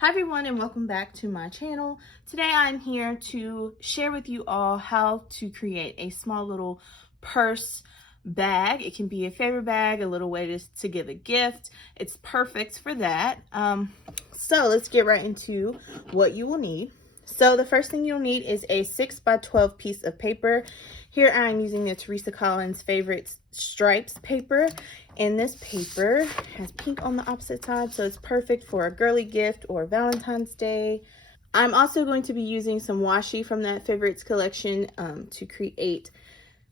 Hi everyone, and welcome back to my channel. Today I'm here to share with you all how to create a small little purse bag. It can be a favorite bag, a little way to give a gift. It's perfect for that. So let's get right into what you will need. So the first thing you'll need is a 6x12 piece of paper. Here I'm using the Teresa Collins Favorites Stripes paper. And this paper has pink on the opposite side, so it's perfect for a girly gift or Valentine's Day. I'm also going to be using some washi from that Favorites collection to create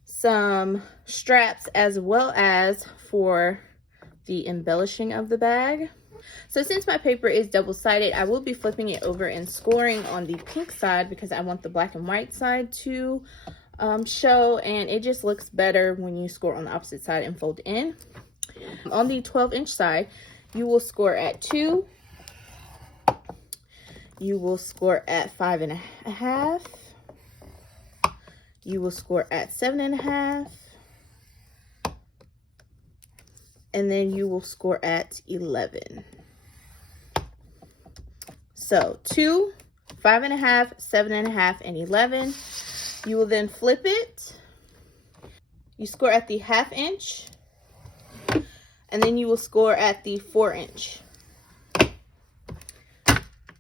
some straps as well as for the embellishing of the bag. So since my paper is double-sided, I will be flipping it over and scoring on the pink side because I want the black and white side to show, and it just looks better when you score on the opposite side and fold in. On the 12-inch side, you will score at 2. You will score at 5.5. You will score at 7.5. And then you will score at 11. So 2, 5.5, 7.5, and 11. You will then flip it. You score at the 1/2 inch. And then you will score at the 4-inch.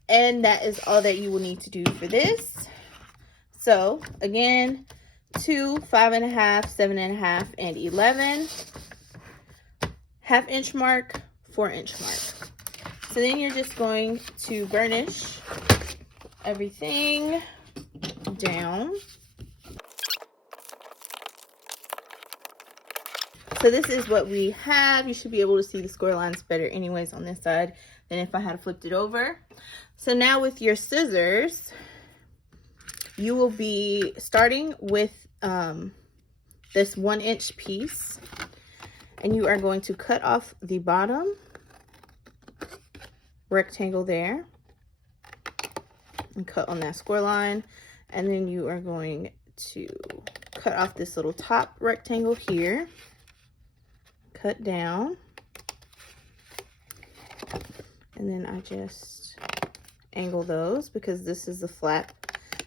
And that is all that you will need to do for this. So again, 2, 5.5, 7.5, and 11. 1/2 inch mark, 4-inch mark. So then you're just going to burnish everything down. So this is what we have. You should be able to see the score lines better anyways on this side than if I had flipped it over. So now with your scissors, you will be starting with this 1-inch piece, and you are going to cut off the bottom rectangle there and cut on that score line. And then you are going to cut off this little top rectangle here. Cut down, and then I just angle those because this is the flap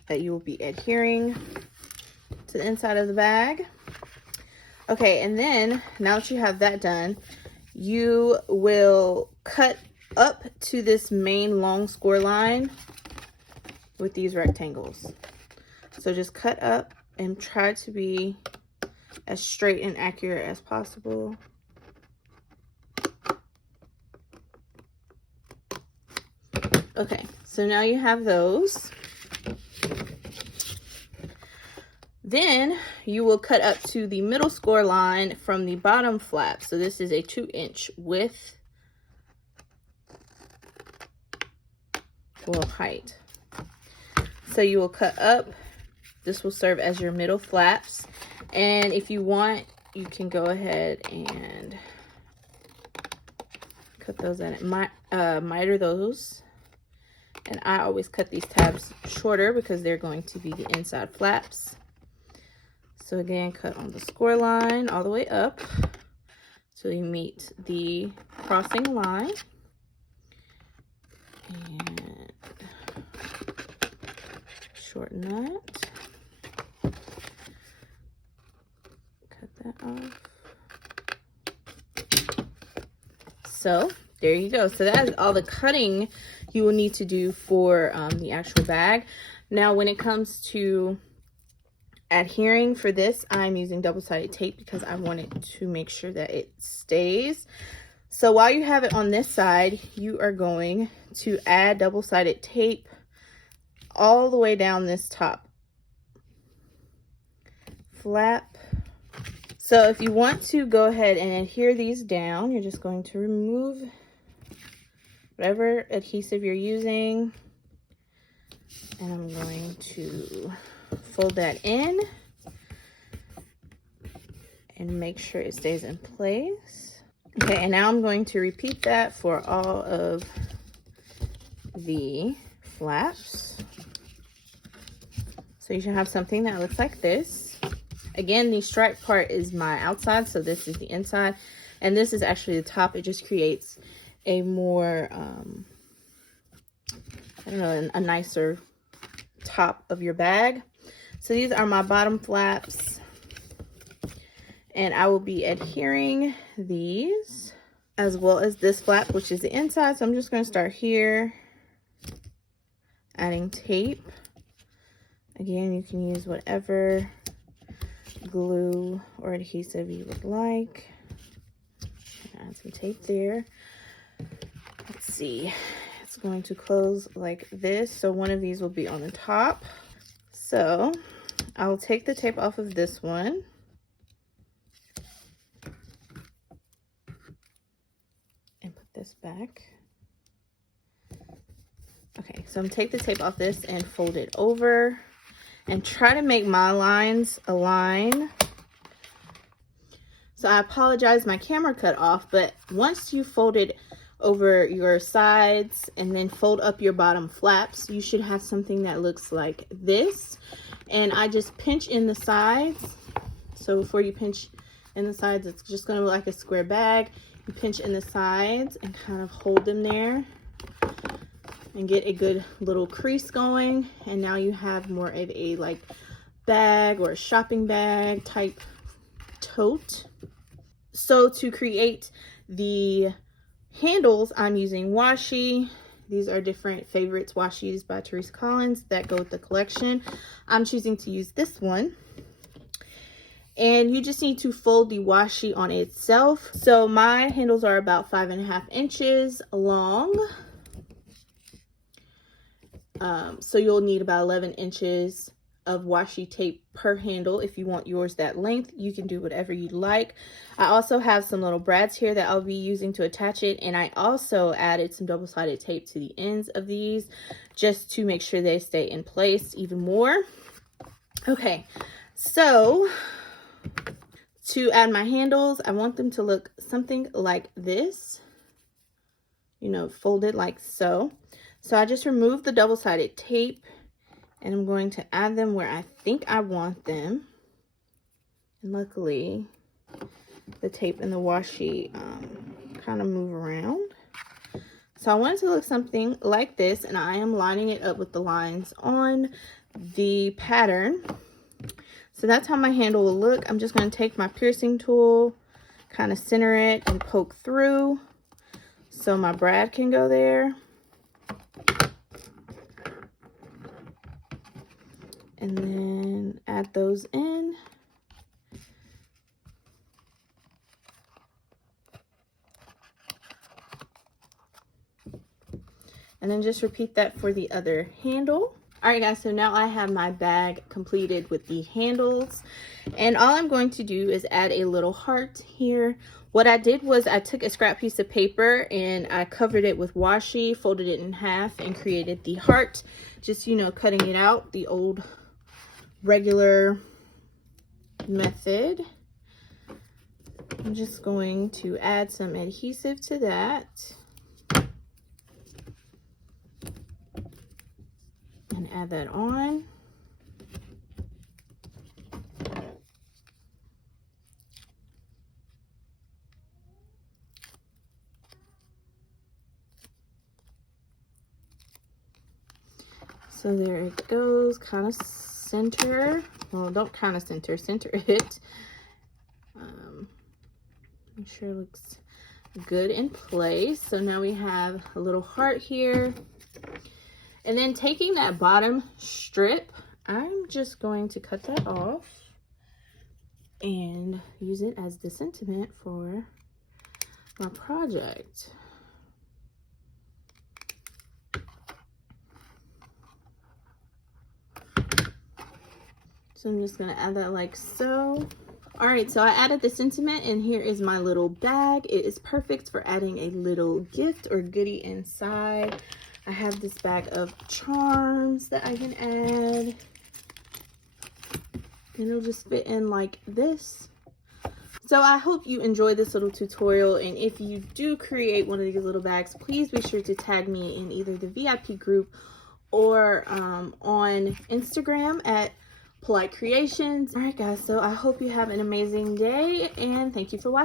that you will be adhering to the inside of the bag. Okay, and then now that you have that done, you will cut up to this main long score line with these rectangles. So just cut up and try to be as straight and accurate as possible. Okay, so now you have those. Then you will cut up to the middle score line from the bottom flap. So this is a 2-inch width, well, height. So you will cut up. This will serve as your middle flaps. And if you want, you can go ahead and cut those in, miter those. And I always cut these tabs shorter because they're going to be the inside flaps. So again, cut on the score line all the way up till you meet the crossing line. And shorten that. Cut that off. So there you go. So that is all the cutting you will need to do for the actual bag. Now when it comes to adhering for this, I'm using double-sided tape because I wanted to make sure that it stays. So while you have it on this side, you are going to add double-sided tape all the way down this top flap. So if you want to go ahead and adhere these down, you're just going to remove whatever adhesive you're using, and I'm going to fold that in and make sure it stays in place. Okay, and now I'm going to repeat that for all of the flaps. So you should have something that looks like this. Again, the stripe part is my outside, so this is the inside, and this is actually the top. It just creates a more I don't know, a nicer top of your bag. So these are my bottom flaps, and I will be adhering these as well as this flap, which is the inside. So I'm just going to start here, adding tape. Again, you can use whatever glue or adhesive you would like. Add some tape there. Let's see, it's going to close like this. So one of these will be on the top. So I'll take the tape off of this one. And put this back. Okay, so I'm gonna take the tape off this and fold it over and try to make my lines align. So I apologize, my camera cut off, but once you fold it over your sides and then fold up your bottom flaps, you should have something that looks like this. And I just pinch in the sides. So before you pinch in the sides, it's just going to look like a square bag. You pinch in the sides and kind of hold them there and get a good little crease going. And now you have more of a like bag or a shopping bag type tote. So to create the handles, I'm using washi. These are different favorites, Washis by Teresa Collins, that go with the collection. I'm choosing to use this one. And you just need to fold the washi on itself. So my handles are about 5.5 inches long. So you'll need about 11 inches of washi tape per handle. If you want yours that length, you can do whatever you like. I also have some little brads here that I'll be using to attach it, and I also added some double-sided tape to the ends of these just to make sure they stay in place even more. Okay, so to add my handles, I want them to look something like this, you know, folded like so. So I just removed the double-sided tape, and I'm going to add them where I think I want them. And luckily, the tape and the washi kind of move around. So I want it to look something like this, and I am lining it up with the lines on the pattern. So that's how my handle will look. I'm just going to take my piercing tool, kind of center it, and poke through so my brad can go there. And then add those in. And then just repeat that for the other handle. All right, guys, so now I have my bag completed with the handles. And all I'm going to do is add a little heart here. What I did was I took a scrap piece of paper and I covered it with washi, folded it in half, and created the heart. Just, you know, cutting it out the old regular method. I'm just going to add some adhesive to that and add that on. So there it goes, kind of center. Well, don't kind of center, center it. Make sure it looks good in place. So now we have a little heart here. And then taking that bottom strip, I'm just going to cut that off and use it as the sentiment for my project. So I'm just gonna add that like so. All right, so I added the sentiment, and here is my little bag. It is perfect for adding a little gift or goodie inside. I have this bag of charms that I can add. And it'll just fit in like this. So I hope you enjoyed this little tutorial, and if you do create one of these little bags, please be sure to tag me in either the VIP group or on Instagram at Polite Creations. All right, guys, so I hope you have an amazing day, and thank you for watching.